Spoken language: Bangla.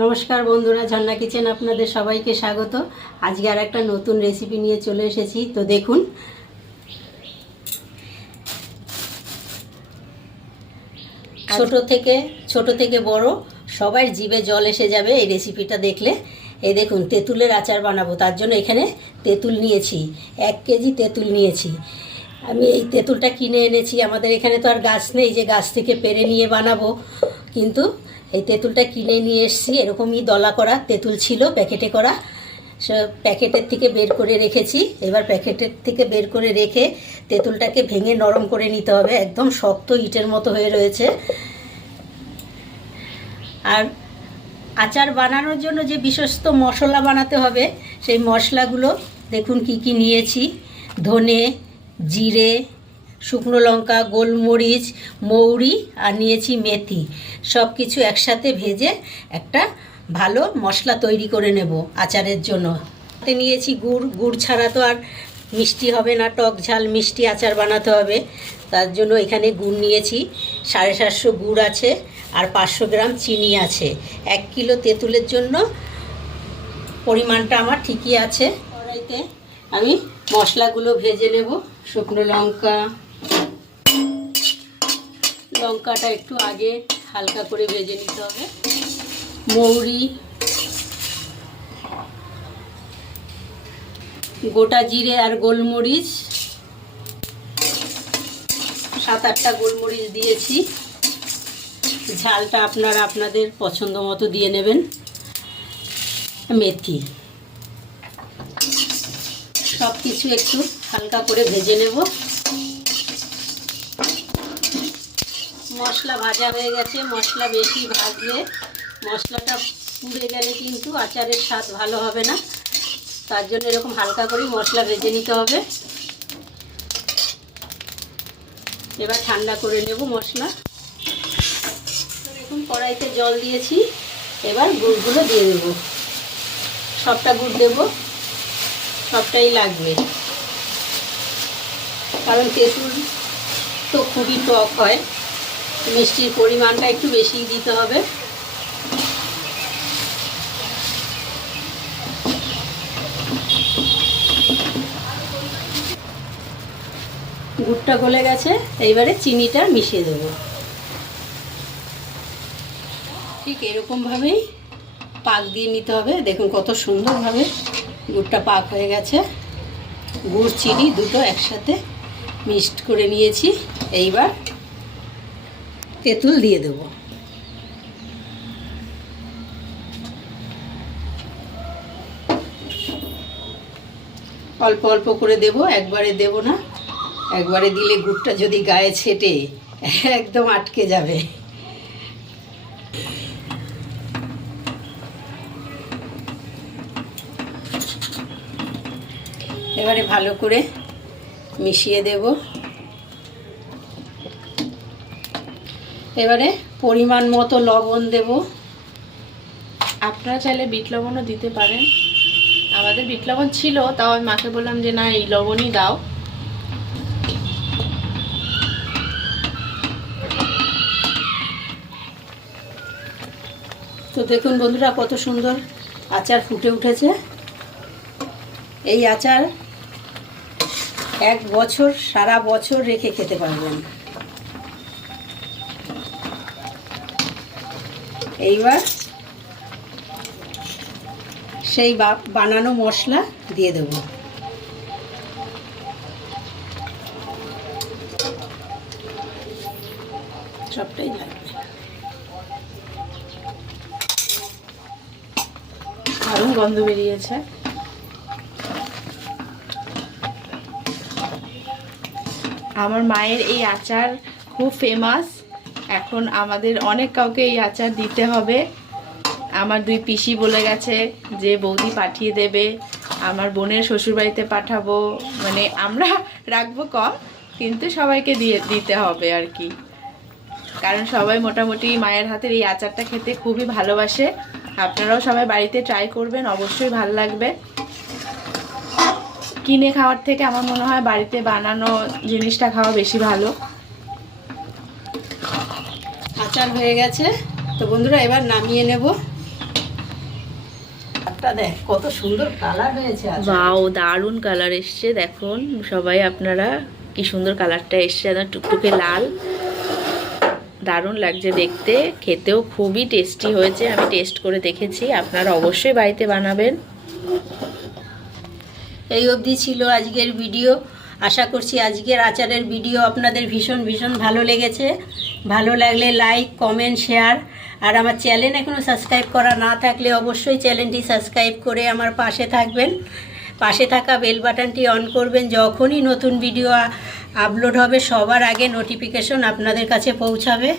নমস্কার বন্ধুরা ঝর্ণা কিচেন আপনাদের সবাইকে স্বাগত। আজকে আর একটা নতুন রেসিপি নিয়ে চলে এসেছি, তো দেখুন। ছোট থেকে ছোট থেকে বড়, সবার জিভে জল এসে যাবে এই রেসিপিটা দেখলে। এই দেখুন, তেঁতুলের আচার বানাবো, তার জন্য এখানে তেঁতুল নিয়েছি, এক কেজি তেঁতুল নিয়েছি। আমি এই তেঁতুলটা কিনে এনেছি, আমাদের এখানে তো আর গাছ নেই যে গাছ থেকে পেরে নিয়ে বানাবো, কিন্তু এই তেঁতুলটা কিনে নিয়ে এসেছি, এরকমই দলা করা তেঁতুল ছিল, প্যাকেটে করা। প্যাকেটের থেকে বের করে রেখেছি। এবার প্যাকেটের থেকে বের করে রেখে তেঁতুলটাকে ভেঙে নরম করে নিতে হবে। একদম শক্ত ইটের মতো হয়ে রয়েছে। আর আচার বানানোর জন্য যে বিশ্বস্ত মশলা বানাতে হবে, সেই মশলাগুলো দেখুন কি কি নিয়েছি। ধনে, জিরে শুকনো লঙ্কা, গোলমরিচ, মৌরি আর নিয়েছি মেথি। সব কিছু একসাথে ভেজে একটা ভালো মশলা তৈরি করে নেব আচারের জন্য। নিয়েছি গুড়। গুড় ছাড়া তো আর মিষ্টি হবে না। টক ঝাল মিষ্টি আচার বানাতে হবে। তার জন্য এখানে গুড় নিয়েছি। সাড়ে সাতশো গুড় আছে আর পাঁচশো গ্রাম চিনি আছে। এক কিলো তেঁতুলের জন্য পরিমাণটা আমার ঠিকই আছে। কড়াইতে আমি মশলাগুলো ভেজে নেব। শুকনো লঙ্কা লঙ্কাটা একটু আগে হালকা করে ভেজে নিতে হবে। মৌরি, গোটা জিরে আর গোলমরিচ, সাত আটটা গোলমরিচ দিয়েছি। ঝালটা আপনারা আপনাদের পছন্দ মতো দিয়ে নেবেন। মেথি। সব কিছু একটু হালকা করে ভেজে নেব। মশলা ভাজা হয়ে গেছে, মশলা বেশি ভাজলে মশলাটা পুড়ে গেলে কিন্তু আচারের স্বাদ ভালো হবে না। তার জন্য এরকম হালকা করেই মশলা ভেজে নিতে হবে। এবার ঠান্ডা করে নেব মশলা। দেখুন কড়াইতে জল দিয়েছি, এবার গুড়গুলো দিয়ে দেবো। সবটা গুড় দেব, সবটাই লাগবে। কারণ তেঁতুল তো খুবই টক হয়। মিষ্টির পরিমাণটা একটু বেশি দিতে হবে। গুড়টা গলে গেছে, এইবারে চিনিটা মিশিয়ে দেবো। ঠিক এরকমভাবেই পাক দিয়ে নিতে হবে। দেখুন কত সুন্দরভাবে গুড়টা পাক হয়ে গেছে। গুড়, চিনি দুটো একসাথে মিক্সড করে নিয়েছি। এইবার তেঁতুল দিয়ে দেব। অল্প অল্প করে দেব, একবারে দেব না। একবারে দিলে গুড়টা যদি গায়ে ছেটে, একদম আটকে যাবে। এবারে ভালো করে মিশিয়ে দেব। এবারে পরিমাণ মতো লবণ দেব। আপনারা চাইলে বিট লবণও দিতে পারেন। আমাদের বিট লবণ ছিল, তাও আমি মাকে বললাম যে, না, এই লবণই দাও। তো দেখুন বন্ধুরা, কত সুন্দর আচার ফুটে উঠেছে। এই আচার এক বছর, সারা বছর রেখে খেতে পারবেন। এইবার সেই বানানো মশলা দিয়ে দেব। সবটাই লাগবে। গন্ধ বেরিয়েছে। আমার মায়ের এই আচার খুব ফেমাস এখন আমাদের অনেক কাউকে এই আচার দিতে হবে। আমার দুই পিসি বলে গেছে যে, বৌদি পাঠিয়ে দেবে, আমার বোনের শ্বশুরবাড়িতে পাঠাবো। মানে আমরা রাখব কম, কিন্তু সবাইকে দিয়ে, দিতে হবে আর কি। কারণ সবাই মোটামুটি মায়ের হাতের এই আচারটা খেতে খুবই ভালোবাসে। আপনারাও সবাই বাড়িতে ট্রাই করবেন, অবশ্যই ভালো লাগবে। কিনে খাওয়ার থেকে আমার মনে হয় বাড়িতে বানানো জিনিসটা খাওয়া বেশি ভালো। আচার হয়ে গেছে। তো বন্ধুরা এবার নামিয়ে নেব। দেখ কত সুন্দর কালার হয়েছে আচার বাও দারুণ কালার এসছে দেখুন। সবাই আপনারা কি সুন্দর কালারটা এসছে একদম টুকটুকে লাল। দারুণ লাগছে দেখতে খেতেও খুবই টেস্টি হয়েছে আমি টেস্ট করে দেখেছি আপনারা অবশ্যই বাড়িতে বানাবেন। এই অবধি ছিল আজকের ভিডিও আশা করছি আজকের আচারের ভিডিও আপনাদের ভীষণ ভীষণ ভালো লেগেছে। ভালো লাগলে লাইক কমেন্ট শেয়ার আর আমার চ্যানেল এখনও সাবস্ক্রাইব করা না থাকলে অবশ্যই চ্যানেলটি সাবস্ক্রাইব করে আমার পাশে থাকবেন। পাশে থাকা বেল বাটনটি অন করবেন। যখনই নতুন ভিডিও আপলোড হবে, সবার আগে নোটিফিকেশন আপনাদের কাছে পৌঁছাবে।